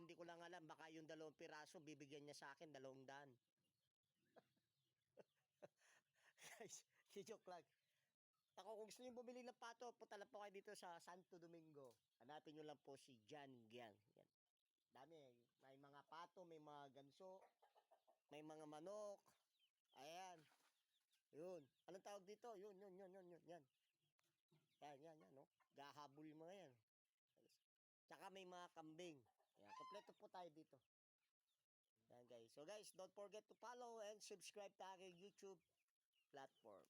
hindi ko lang alam. Baka yung 2 piraso, bibigyan niya sa akin 200. Guys, joke lang. Ako, kung gusto niyo bumili ng pato, punta lang po kayo dito sa Santo Domingo. Hanapin niyo lang po si John Giang. Yan. Dami. May mga pato, may mga ganso, may mga manok. Ayan. Yun. Anong tawag dito? Yun. Yan. Yan, no? Gahabol yung mga yan. Tsaka may mga kambing. Ayan. Kompleto po tayo dito. Yan, guys. So, guys, don't forget to follow and subscribe to aking YouTube platform.